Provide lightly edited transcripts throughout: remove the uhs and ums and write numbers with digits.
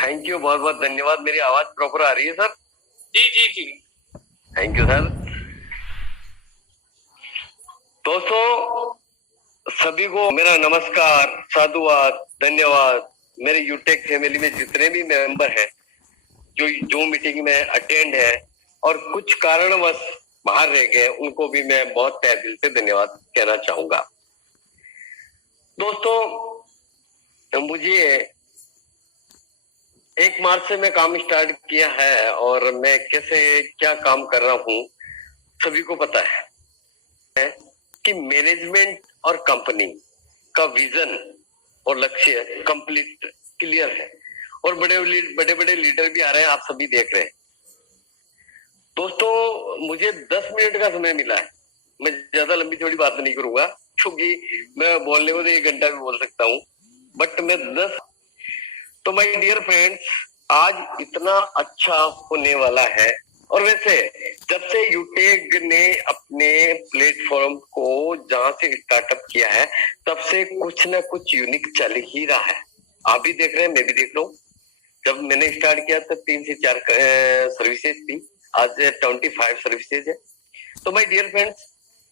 Thank you, बहुत बहुत धन्यवाद। मेरी आवाज प्रॉपर आ रही है सर? जी जी जी। Thank you sir. दोस्तों सभी को मेरा नमस्कार, साधुवाद, धन्यवाद। मेरे यूटेक फैमिली में जितने भी मेंबर हैं जो मीटिंग में अटेंड है और कुछ कारणवश बाहर रह गए, उनको भी मैं बहुत तहे दिल से धन्यवाद कहना चाहूंगा। दोस्तों मुझे 1 मार्च से मैं काम स्टार्ट किया है और मैं कैसे क्या काम कर रहा हूँ सभी को पता है कि मैनेजमेंट और कंपनी का विजन और लक्ष्य कंप्लीट क्लियर है और बड़े बड़े लीडर भी आ रहे हैं, आप सभी देख रहे हैं। दोस्तों मुझे 10 मिनट का समय मिला है, मैं ज्यादा लंबी चौड़ी बात नहीं करूंगा क्योंकि मैं बोलने को तो 1 घंटा भी बोल सकता हूँ, बट मैं 10। तो माय डियर फ्रेंड्स, आज इतना अच्छा होने वाला है। और वैसे जब से यूटेक ने अपने प्लेटफॉर्म को जहां से स्टार्टअप किया है तब से कुछ ना कुछ यूनिक चल ही रहा है। आप भी देख रहे हैं, मैं भी देख रहा हूँ। जब मैंने स्टार्ट किया तब 3 से 4 सर्विसेज थी, आज 25 सर्विसेज है। तो माय डियर फ्रेंड्स,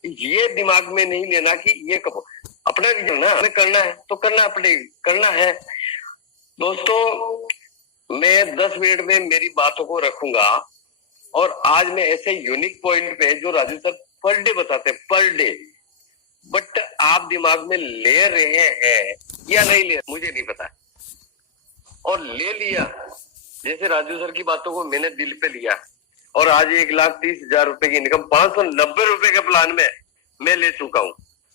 ये दिमाग में नहीं लेना कि ये कब अपना विजन ना हमें करना है तो करना, अपने करना है। दोस्तों मैं 10 मिनट में मेरी बातों को रखूंगा और आज मैं ऐसे यूनिक पॉइंट पे जो राजू सर पर डे बताते हैं, पर डे, बट आप दिमाग में ले रहे हैं या नहीं ले, मुझे नहीं पता। और ले लिया, जैसे राजू सर की बातों को मैंने दिल पे लिया और आज 1,30,000 रुपए की इनकम 590 रुपए के प्लान में मैं ले चुका हूँ।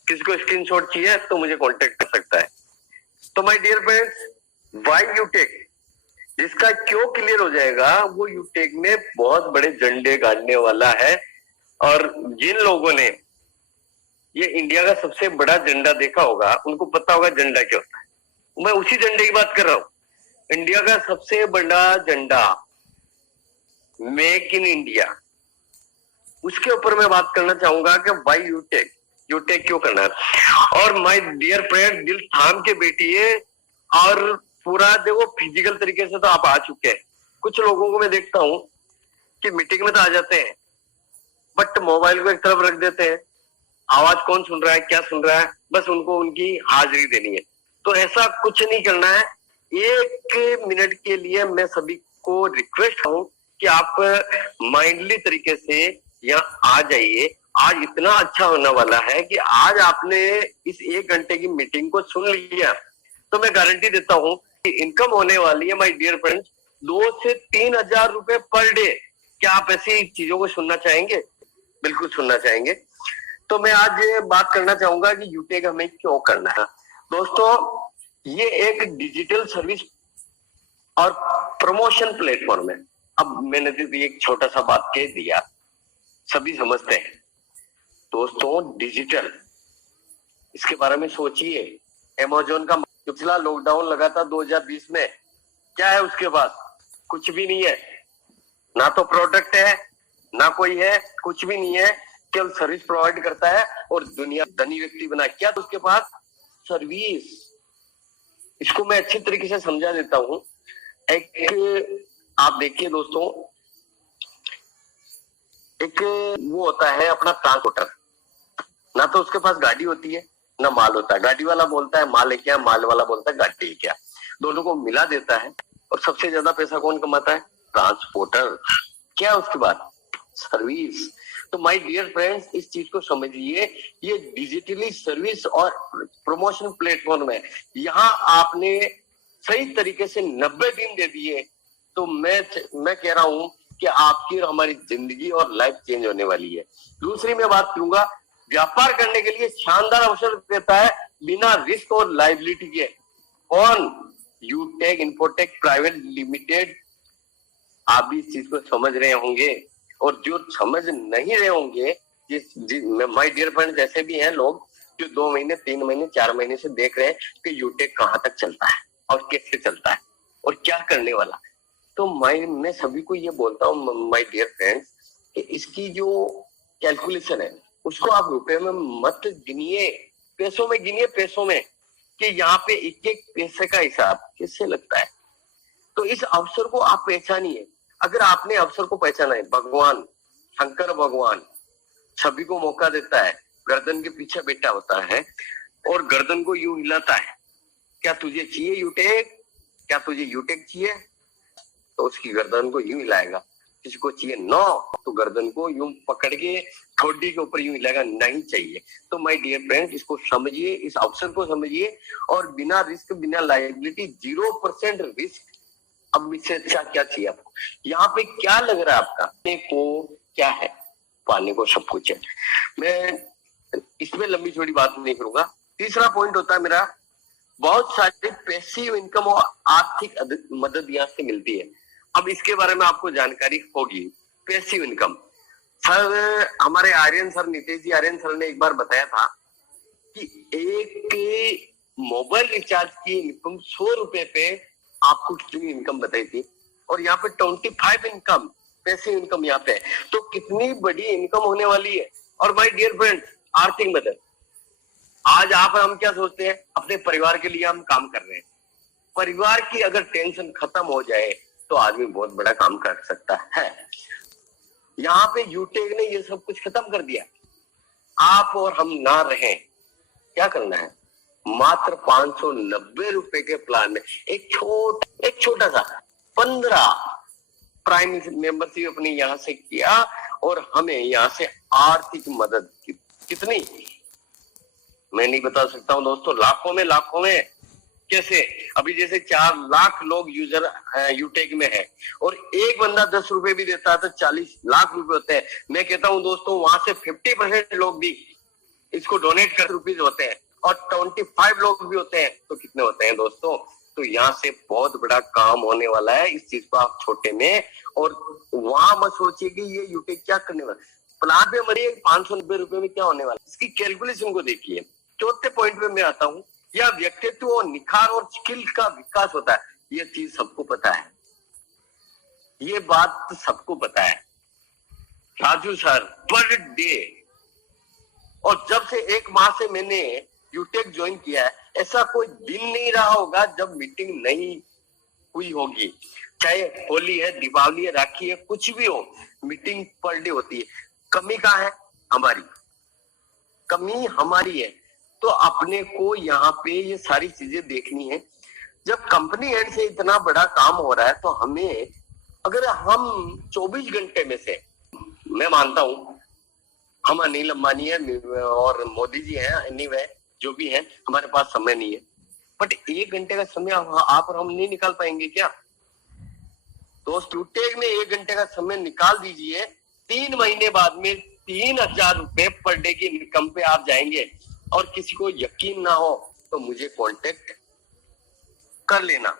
किसको स्क्रीनशॉट चाहिए तो मुझे कांटेक्ट कर सकता है। तो माय डियर फ्रेंड्स, व्हाई यूटेक, जिसका क्यों क्लियर हो जाएगा, वो यूटेक में बहुत बड़े झंडे गाड़ने वाला है। और जिन लोगों ने ये इंडिया का सबसे बड़ा झंडा देखा होगा उनको पता होगा झंडा क्या होता है। मैं उसी झंडे की बात कर रहा हूँ। इंडिया का सबसे बड़ा झंडा मेक इन इंडिया, उसके ऊपर मैं बात करना चाहूंगा कि भाई यूटेक, यूटेक क्यों करना है। और माय डियर फ्रेंड, दिल थाम के बैठिए और पूरा देखो, फिजिकल तरीके से तो आप आ चुके हैं। कुछ लोगों को मैं देखता हूं कि मीटिंग में तो आ जाते हैं बट मोबाइल को एक तरफ रख देते हैं, आवाज कौन सुन रहा है, क्या सुन रहा है, बस उनको उनकी हाजिरी देनी है। तो ऐसा कुछ नहीं करना है। 1 मिनट के लिए मैं सभी को रिक्वेस्ट हूं कि आप माइंडली तरीके से यहाँ आ जाइए। आज इतना अच्छा होने वाला है कि आज आपने इस 1 घंटे की मीटिंग को सुन लिया तो मैं गारंटी देता हूं कि इनकम होने वाली है माय डियर फ्रेंड्स 2 से 3 हजार रुपए पर डे। क्या आप ऐसी चीजों को सुनना चाहेंगे? बिल्कुल सुनना चाहेंगे। तो मैं आज बात करना चाहूंगा कि यूटेक हमें क्यों करना है। दोस्तों ये एक डिजिटल सर्विस और प्रमोशन प्लेटफॉर्म है। अब मैंने तो एक छोटा सा बात कह दिया, सभी समझते हैं। दोस्तों डिजिटल, इसके बारे में सोचिए। अमेज़न का पिछला लॉकडाउन लगा था 2020 में, क्या है उसके पास? कुछ भी नहीं है, ना तो प्रोडक्ट है ना कोई है, कुछ भी नहीं है, केवल सर्विस प्रोवाइड करता है और दुनिया धनी व्यक्ति बना। क्या तो उसके पास? सर्विस। इसको मैं अच्छी तरीके से समझा देता हूं। एक आप देखिए दोस्तों, एक वो होता है अपना ट्रांसपोर्टर, ना तो उसके पास गाड़ी होती है ना माल होता है। गाड़ी वाला बोलता है माल है क्या, माल वाला बोलता है गाड़ी है क्या, दोनों को मिला देता है। और सबसे ज्यादा पैसा कौन कमाता है? ट्रांसपोर्टर। क्या उसके बाद? सर्विस। तो माय डियर फ्रेंड्स, इस चीज को समझिए, ये डिजिटली सर्विस और प्रमोशन प्लेटफॉर्म है। यहाँ आपने सही तरीके से 90 दिन दे दिए तो मैं कह रहा हूं कि आपकी और हमारी जिंदगी और लाइफ चेंज होने वाली है। दूसरी मैं बात करूंगा, व्यापार करने के लिए शानदार अवसर देता है बिना रिस्क और लाइबिलिटी के। कौन? यूटेक इन्फोटेक प्राइवेट लिमिटेड। आप भी इस चीज को समझ रहे होंगे और जो समझ नहीं रहे होंगे, माय डियर फ्रेंड जैसे भी हैं लोग जो 2 महीने 3 महीने 4 महीने से देख रहे हैं कि यूटेक कहाँ तक चलता है और कैसे चलता है और क्या करने वाला है, तो मैं सभी को ये बोलता हूँ माय डियर फ्रेंड्स कि इसकी जो कैलकुलेशन है उसको आप रुपए में मत गिनिए, पैसों में गिनिए, पैसों में, कि यहाँ पे एक एक पैसे का हिसाब कैसे लगता है। तो इस अवसर को आप पहचानिए। अगर आपने अवसर को पहचाना है, भगवान शंकर भगवान सभी को मौका देता है, गर्दन के पीछे बैठा होता है और गर्दन को यूं हिलाता है, क्या तुझे चाहिए यूटेक, क्या तुझे यूटेक चाहिए, तो उसकी गर्दन को यूं हिलाएगा। किसी को चाहिए नो, तो गर्दन को यूं पकड़ के ठोडी के ऊपर यूं हिलाएगा, नहीं चाहिए। तो माय डियर फ्रेंड्स, इसको समझिए, इस अवसर को समझिए और बिना रिस्क, बिना लायबिलिटी, 0% रिस्क। अब इससे अच्छा क्या चाहिए आपको? यहाँ पे क्या लग रहा है आपका? पाने को क्या है? पाने को सब कुछ है। मैं इसमें लंबी चौड़ी बात नहीं करूंगा। तीसरा पॉइंट होता है मेरा, बहुत सारी पैसिव इनकम और आर्थिक मदद यहाँ से मिलती है। अब इसके बारे में आपको जानकारी होगी। पैसिव इनकम, सर हमारे आर्यन सर, नितेश जी आर्यन सर ने एक बार बताया था कि एक मोबाइल रिचार्ज की इनकम 100 रुपए पे आपको कितनी इनकम बताई थी, और यहाँ पे 25 इनकम, पैसिव इनकम यहाँ पे। तो कितनी बड़ी इनकम होने वाली है। और माय डियर फ्रेंड्स, आर्थिक मदद, आज आप हम क्या सोचते हैं, अपने परिवार के लिए हम काम कर रहे हैं। परिवार की अगर टेंशन खत्म हो जाए तो आदमी बहुत बड़ा काम कर सकता है। यहाँ पे यूटेक ने ये सब कुछ खत्म कर दिया। आप और हम ना रहें, क्या करना है? मात्र 590 रुपए के प्लान में एक छोटा सा 15 प्राइम मेंबरशिप अपने यहाँ से किया और हमें यहाँ से आर्थिक मदद कितनी, मैं नहीं बता सकता हूं दोस्तों, लाखों में। कैसे? अभी जैसे 4 लाख लोग यूजर यूटेक में है और एक बंदा 10 रुपए भी देता है तो 40 लाख रुपए होते हैं। मैं कहता हूं दोस्तों, वहां से 50% लोग भी इसको डोनेट कर रुपीज होते हैं और 25 लोग भी होते हैं तो कितने होते हैं दोस्तों? तो यहाँ से बहुत बड़ा काम होने वाला है। इस चीज को आप छोटे में, और वहां मत सोचिए कि ये यूटेक क्या करने वाला, प्लान पे मरिए 590 रुपए में क्या होने वाला, इसकी कैलकुलेशन को देखिए। चौथे पॉइंट पे मैं आता हूं, यह व्यक्तित्व और निखार और स्किल का विकास होता है। ये चीज सबको पता है, ये बात तो सबको पता है। राजू सर पर डे, और जब से 1 माह से मैंने यूटेक ज्वाइन किया है, ऐसा कोई दिन नहीं रहा होगा जब मीटिंग नहीं हुई होगी। चाहे होली है, दीपावली है, राखी है, कुछ भी हो, मीटिंग पर डे होती है। कमी कहाँ है? कमी हमारी है। तो अपने को यहाँ पे ये सारी चीजें देखनी है। जब कंपनी एंड से इतना बड़ा काम हो रहा है तो हमें, अगर हम 24 घंटे में से, मैं मानता हूं हम अनिल अंबानी है और मोदी जी हैं, एनीवे जो भी है, हमारे पास समय नहीं है, बट 1 घंटे का समय आप और हम नहीं निकाल पाएंगे क्या दोस्त? यूटेक में 1 घंटे का समय निकाल दीजिए, 3 महीने बाद में 3000 रुपए पर डे की इनकम पे आप जाएंगे। और किसी को यकीन ना हो तो मुझे कांटेक्ट कर लेना।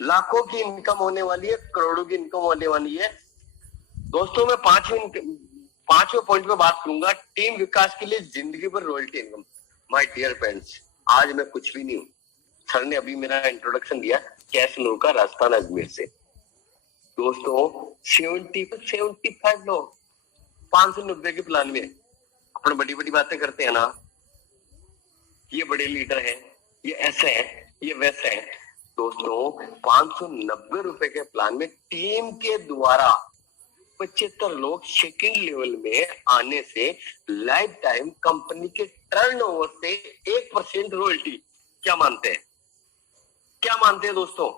लाखों की इनकम होने वाली है, करोड़ों की इनकम होने वाली है दोस्तों। मैं 5वें पॉइंट पे बात करूंगा, टीम विकास के लिए जिंदगी भर royalty income. My dear friends, आज मैं कुछ भी नहीं हूं। सर ने अभी मेरा इंट्रोडक्शन दिया, कैश नूर का, राजस्थान अजमेर से। दोस्तों 75 लोग 590 के प्लान में, अपने बड़ी बड़ी बातें करते हैं ना, ये बड़े लीडर हैं, ये ऐसे हैं, ये वैसे हैं। दोस्तों 590 रुपए के प्लान में टीम के द्वारा 75 लोग सेकंड लेवल में आने से लाइफ टाइम कंपनी के टर्नओवर से 1% रॉयल्टी। क्या मानते हैं दोस्तों?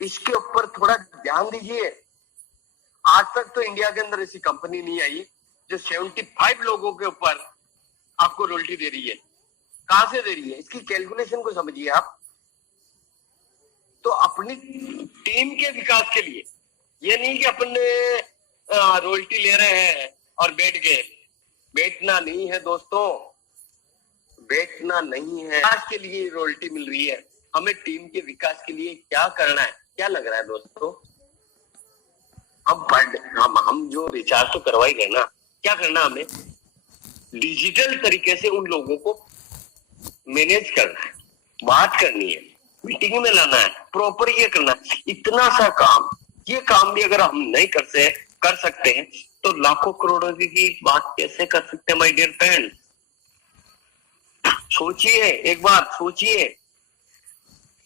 इसके ऊपर थोड़ा ध्यान दीजिए। आज तक तो इंडिया के अंदर ऐसी कंपनी नहीं आई जो 75 लोगों के ऊपर आपको रॉयल्टी दे रही है। कहां से दे रही है? इसकी कैलकुलेशन को समझिए आप। तो अपनी टीम के विकास के लिए, ये नहीं कि अपन रॉयल्टी ले रहे हैं और बैठ गए। बैठना नहीं है दोस्तों, बैठना नहीं है। विकास के लिए रॉयल्टी मिल रही है। हमें टीम के विकास के लिए क्या करना है? क्या लग रहा है दोस्तों? हम जो रिचार्ज तो करवा ही रहे ना, क्या करना हमें? डिजिटल तरीके से उन लोगों को मैनेज करना है, बात करनी है, मीटिंग में लाना है, प्रॉपर ये करना है। इतना सा काम, ये काम भी अगर हम नहीं कर सकते हैं तो लाखों करोड़ों की बात कैसे कर सकते हैं माय डियर फ्रेंड? सोचिए, एक बार सोचिए।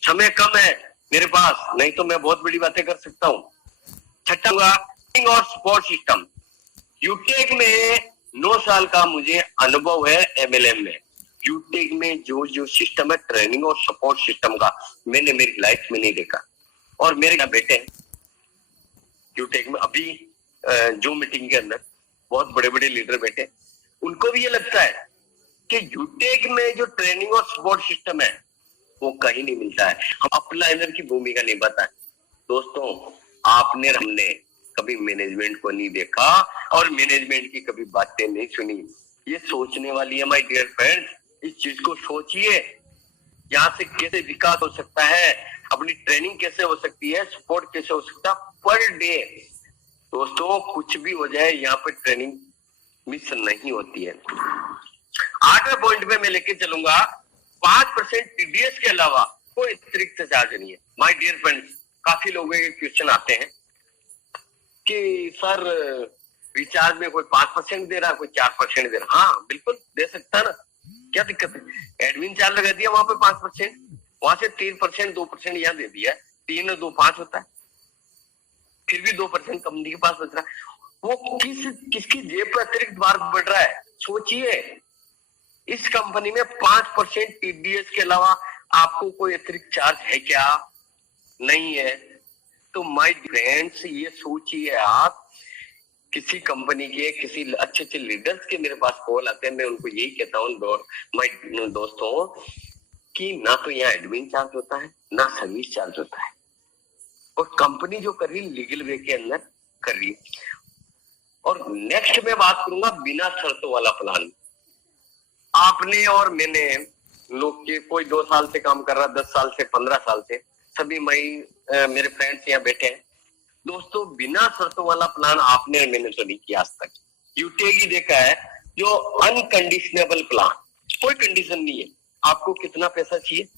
समय कम है, मेरे पास, नहीं तो मैं बहुत बड़ी बातें कर सकता हूँ। छठा और सपोर्ट सिस्टम। यूटेक में 9 साल का मुझे अनुभव है एमएलएम में। यूटेक में जो जो सिस्टम है ट्रेनिंग और सपोर्ट सिस्टम का, मैंने मेरी लाइफ में नहीं देखा। और मेरे यहाँ बेटे यूटेक में अभी जो मीटिंग के अंदर बहुत बड़े बड़े लीडर बैठे, उनको भी ये लगता है कि यूटेक में जो ट्रेनिंग और सपोर्ट सिस्टम है वो कहीं नहीं मिलता है। हम अपलाइनर की भूमिका निभाता है। दोस्तों, आपने हमने कभी मैनेजमेंट को नहीं देखा और मैनेजमेंट की कभी बातें नहीं सुनी। ये सोचने वाली है माय डियर फ्रेंड्स। इस चीज को सोचिए, यहाँ से कैसे विकास हो सकता है, अपनी ट्रेनिंग कैसे हो सकती है, सपोर्ट कैसे हो सकता है पर डे। दोस्तों, कुछ भी हो जाए यहाँ पर ट्रेनिंग मिस नहीं होती है। 8वें पॉइंट में मैं लेके चलूंगा 5% टीडीएस के अलावा कोई अतिरिक्त चार्ज नहीं है। माय डियर फ्रेंड्स, काफी लोगों के क्वेश्चन आते हैं कि सर रिचार्ज में कोई 5% दे रहा है, कोई 4% दे रहा है। हाँ बिल्कुल दे सकता है ना, क्या दिक्कत है। एडमिन चार्ज लगा दिया वहां पे 5%, वहां से 3% 2% यहाँ दे दिया, 3 और 2 5 होता है, फिर भी 2% कंपनी के पास बच रहा है। वो किसकी जेब पर अतिरिक्त भार बढ़ रहा है, सोचिए। इस कंपनी में 5% टीडीएस के अलावा आपको कोई अतिरिक्त चार्ज है क्या? नहीं है। तो माय फ्रेंड्स, ये सोचिए आप। किसी कंपनी के किसी अच्छे अच्छे लीडर्स के मेरे पास कॉल आते हैं, मैं उनको यही कहता हूँ माय दोस्तों कि ना तो यहाँ एडमिन चार्ज होता है ना सर्विस चार्ज होता है, और कंपनी जो कर रही लीगल वे के अंदर कर रही। और नेक्स्ट में बात करूंगा बिना शर्तों वाला प्लान। आपने और मैंने लोग के कोई 2 साल से काम कर रहा, 10 साल से, 15 साल से, सभी मेरे फ्रेंड्स यहाँ बैठे हैं। दोस्तों, बिना शर्तों वाला प्लान आपने मैंने तो नहीं किया आज तक। यूटेक ही देखा है जो अनकंडीशनेबल प्लान, कोई कंडीशन नहीं है। आपको कितना पैसा चाहिए,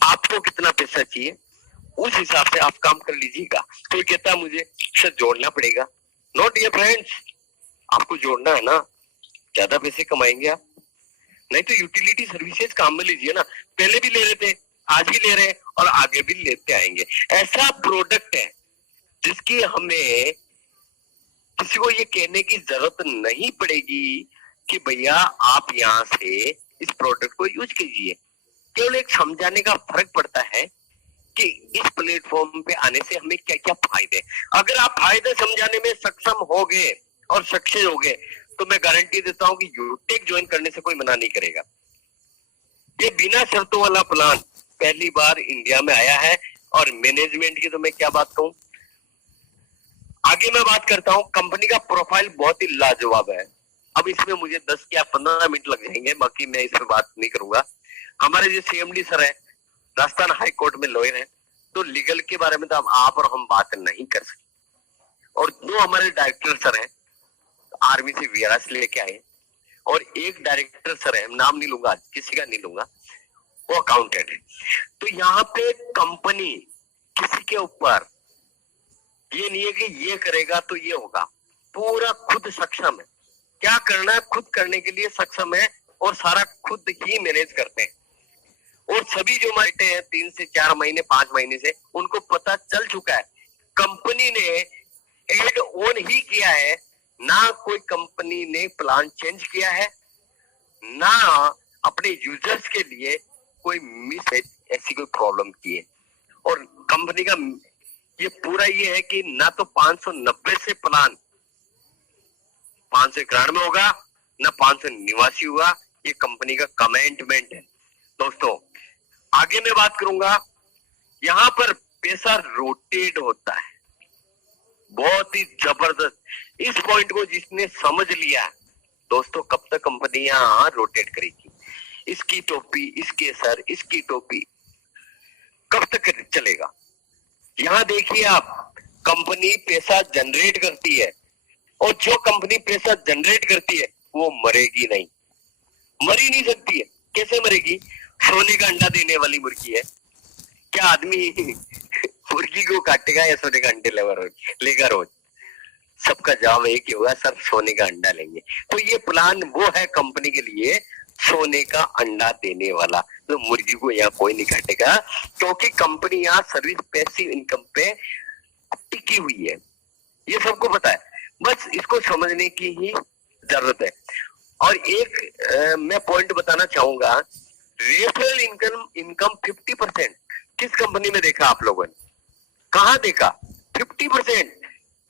आपको कितना पैसा चाहिए, उस हिसाब से आप काम कर लीजिएगा। कोई कहता है मुझे सर जोड़ना पड़ेगा, नो डियर फ्रेंड्स, आपको जोड़ना है ना, ज्यादा पैसे कमाएंगे आप। नहीं तो यूटिलिटी सर्विसेज काम में लीजिए ना, पहले भी ले रहे थे, आज भी ले रहे हैं और आगे भी लेते आएंगे। ऐसा प्रोडक्ट है जिसकी हमें किसी को ये कहने की जरूरत नहीं पड़ेगी कि भैया आप यहाँ से इस प्रोडक्ट को यूज कीजिए। केवल एक समझाने का फर्क पड़ता है कि इस प्लेटफॉर्म पे आने से हमें क्या क्या फायदे। अगर आप फायदे समझाने में सक्षम हो गए और सक्सेस हो गए तो मैं गारंटी देता हूं कि यूटेक ज्वाइन करने से कोई मना नहीं करेगा। ये बिना शर्तों वाला प्लान पहली बार इंडिया में आया है, और मैनेजमेंट की तो मैं क्या बात कहूं। आगे मैं बात करता हूं, कंपनी का प्रोफाइल बहुत ही लाजवाब है। अब इसमें मुझे 10 या 15 मिनट लग जाएंगे, बाकी मैं इस पर बात नहीं करूंगा। हमारे जो सीएमडी सर है, राजस्थान हाई कोर्ट में लॉयर है, तो लीगल के बारे में तो आप और हम बात नहीं कर सकते। और 2 हमारे डायरेक्टर सर हैं, आर्मी से वीआरएस लेके आए, और एक डायरेक्टर सर है, नाम नहीं लूंगा, किसी का नहीं लूंगा, वो अकाउंटेंट है। तो यहाँ पे कंपनी किसी के ऊपर ये नहीं है कि ये करेगा तो ये होगा, पूरा खुद सक्षम है। क्या करना है खुद करने के लिए सक्षम है, और सारा खुद ही मैनेज करते हैं। और सभी जो बैठे हैं 3 से 4 महीने 5 महीने से, उनको पता चल चुका है कंपनी ने एड ऑन ही किया है, ना कोई कंपनी ने प्लान चेंज किया है, ना अपने यूजर्स के लिए कोई मिस ऐसी कोई प्रॉब्लम की है। और कंपनी का ये पूरा ये है कि ना तो 590 से प्लान 591 होगा, ना 589 हुआ। ये कंपनी का कमिटमेंट है। दोस्तों, आगे मैं बात करूंगा, यहां पर पैसा रोटेट होता है, बहुत ही जबरदस्त। इस पॉइंट को जिसने समझ लिया दोस्तों, कब तक कंपनी यहां रोटेट करेगी। इसकी टोपी, इसके सर, इसकी टोपी, कब तक चलेगा। यहां देखिए आप, कंपनी पैसा जनरेट करती है, और जो कंपनी पैसा जनरेट करती है वो मरेगी नहीं, मर ही नहीं सकती है। कैसे मरेगी? सोने का अंडा देने वाली मुर्गी है। क्या आदमी मुर्गी को काटेगा या सोने का अंडे लेगा रोज? सबका जवाब एक ही होगा, सर सोने का अंडा लेंगे। तो ये प्लान वो है कंपनी के लिए सोने का अंडा देने वाला। तो मुर्गी को यहाँ कोई नहीं काटेगा, क्योंकि कंपनी यहाँ सर्विस पैसिव इनकम पे टिकी हुई है। ये सबको पता है, बस इसको समझने की ही जरूरत है। और एक मैं पॉइंट बताना चाहूंगा, रेफरल इनकम 50%। किस कंपनी में देखा आप लोगों ने, कहा देखा? 50%।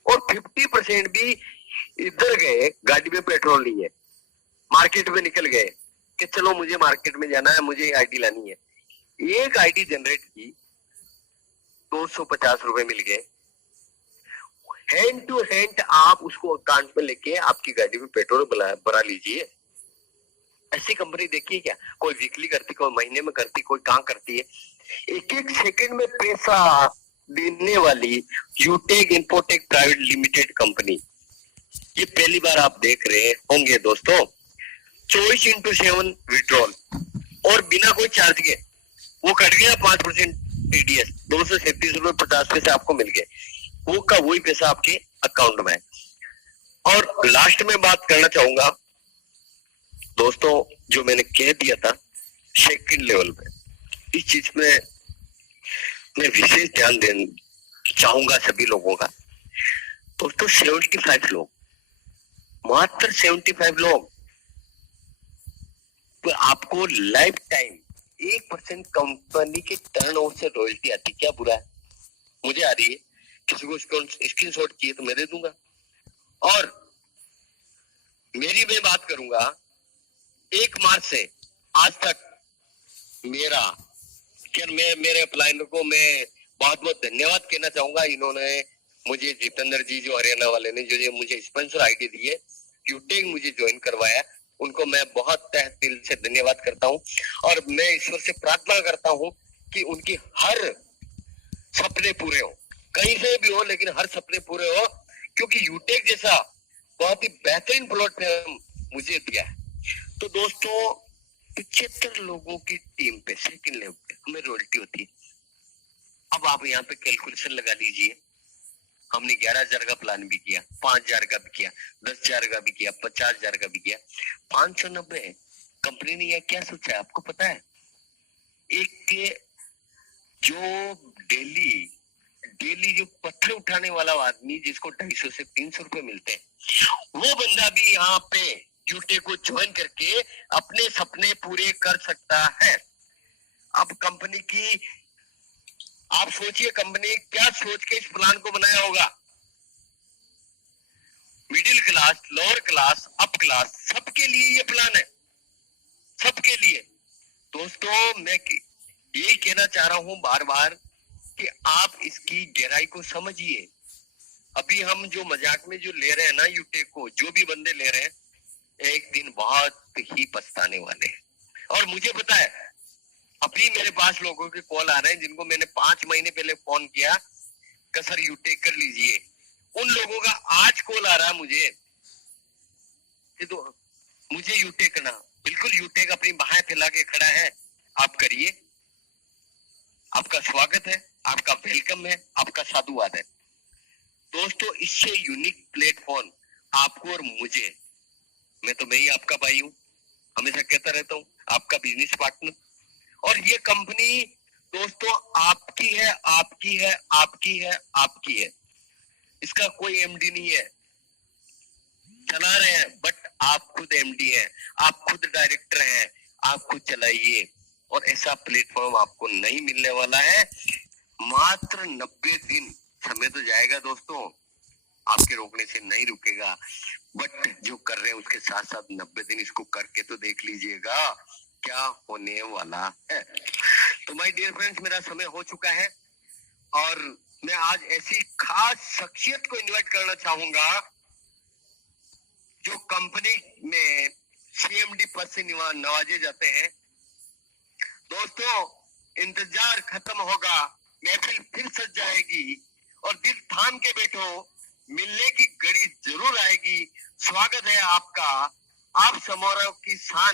और 50% भी इधर गए, गाड़ी में पेट्रोल नहीं है, मार्केट में निकल गए कि चलो मुझे मार्केट में जाना है, मुझे आईडी लानी है। एक आईडी जनरेट की, 250 रुपए मिल गए। हैंड टू हैंड आप उसको अकाउंट में लेके आपकी गाड़ी में पेट्रोल भरा लीजिए। ऐसी कंपनी देखिए क्या? कोई वीकली करती, कोई महीने में करती, कोई कहां करती है। एक एक सेकंड में पैसा देने वाली यूटेक इन्फोटेक प्राइवेट लिमिटेड कंपनी, ये पहली बार आप देख रहे होंगे दोस्तों। 24x7 विड्रॉल और बिना कोई चार्ज के वो कट गया 5% टीडीएस, 237 रुपए 50 पैसे आपको मिल गए। वो का वही पैसा आपके अकाउंट में है। और लास्ट में बात करना चाहूंगा दोस्तों, जो मैंने कह दिया था सेकंड लेवल पे, इस चीज में मैं विशेष ध्यान देना चाहूंगा सभी लोगों का। दोस्तों 75 लोग, मात्र 75 लोग, तो आपको लाइफ टाइम 1% कंपनी के टर्नओवर से रॉयल्टी आती। क्या बुरा है? मुझे आ रही है, किसी को स्क्रीनशॉट चाहिए तो मैं दे दूंगा। और मैं बात करूंगा, 1 मार्च से आज तक मेरे अपलाइनर को मैं बहुत बहुत धन्यवाद कहना चाहूंगा। इन्होंने मुझे, जितेंद्र जी जो हरियाणा वाले ने जो मुझे स्पॉन्सर आईडी दी है, यूटेक मुझे ज्वाइन करवाया, उनको मैं बहुत तहे दिल से धन्यवाद करता हूं। और मैं ईश्वर से प्रार्थना करता हूं कि उनकी हर सपने पूरे हो, कहीं से भी हो, लेकिन हर सपने पूरे हो, क्योंकि यूटेक जैसा बहुत ही बेहतरीन प्लेटफॉर्म मुझे दिया है। तो दोस्तों 75 लोगों की टीम पे सेकंड लेवल पे हमें रॉयल्टी होती है। अब आप यहाँ पे कैलकुलेशन लगा लीजिए, हमने 11,000 का प्लान भी किया, 5,000 का भी किया, 10,000 का भी किया, 50,000 का भी किया, 590। कंपनी ने यह क्या सोचा है आपको पता है? एक के जो डेली जो पत्थर उठाने वाला आदमी जिसको 250 से 300 रुपए मिलते हैं, वो बंदा भी यहाँ पे यूटेक को ज्वाइन करके अपने सपने पूरे कर सकता है। अब कंपनी की आप सोचिए, कंपनी क्या सोच के इस प्लान को बनाया होगा। Middle class, lower class, up class, सबके लिए ये प्लान है, सबके लिए। दोस्तों मैं यही कहना चाह रहा हूं बार बार कि आप इसकी गहराई को समझिए। अभी हम जो मजाक में जो ले रहे हैं ना यूटेक को, जो भी बंदे ले रहे हैं, एक दिन बहुत ही पछताने वाले हैं। और मुझे पता है, अभी मेरे पास लोगों के कॉल आ रहे हैं जिनको मैंने 5 महीने पहले फोन किया कि सर यूटेक कर लीजिए। उन लोगों का आज कॉल आ रहा है मुझे कि तो मुझे यूटेक करना। बिल्कुल, यूटेक अपनी बाहें फैला के खड़ा है, आप करिए, आपका स्वागत है, आपका वेलकम है, आपका साधुवाद है। दोस्तों इससे यूनिक प्लेटफॉर्म आपको और मुझे, मैं ही आपका भाई हूं, हमेशा कहता रहता हूं, आपका बिजनेस पार्टनर। और ये कंपनी दोस्तों आपकी है, आपकी है, आपकी है, आपकी है। इसका कोई एमडी नहीं है, चला रहे हैं, बट आप खुद एमडी हैं, आप खुद डायरेक्टर हैं, आप खुद चलाइए। और ऐसा प्लेटफॉर्म आपको नहीं मिलने वाला है। मात्र 90 दिन समय तो जाएगा दोस्तों, आपके रोकने से नहीं रुकेगा, बट जो कर रहे हैं उसके साथ साथ 90 दिन इसको करके तो देख लीजिएगा क्या होने वाला है। तो माय डियर फ्रेंड्स, मेरा समय हो चुका है और मैं आज ऐसी खास शख्सियत को इनवाइट करना चाहूंगा जो कंपनी में सीएमडी पद से नवाजे जाते हैं। दोस्तों इंतजार खत्म होगा, महफिल फिर सज जाएगी और दिल थाम के बैठो, मिलने की घड़ी जरूर आएगी। स्वागत है आपका, आप समारोह की शान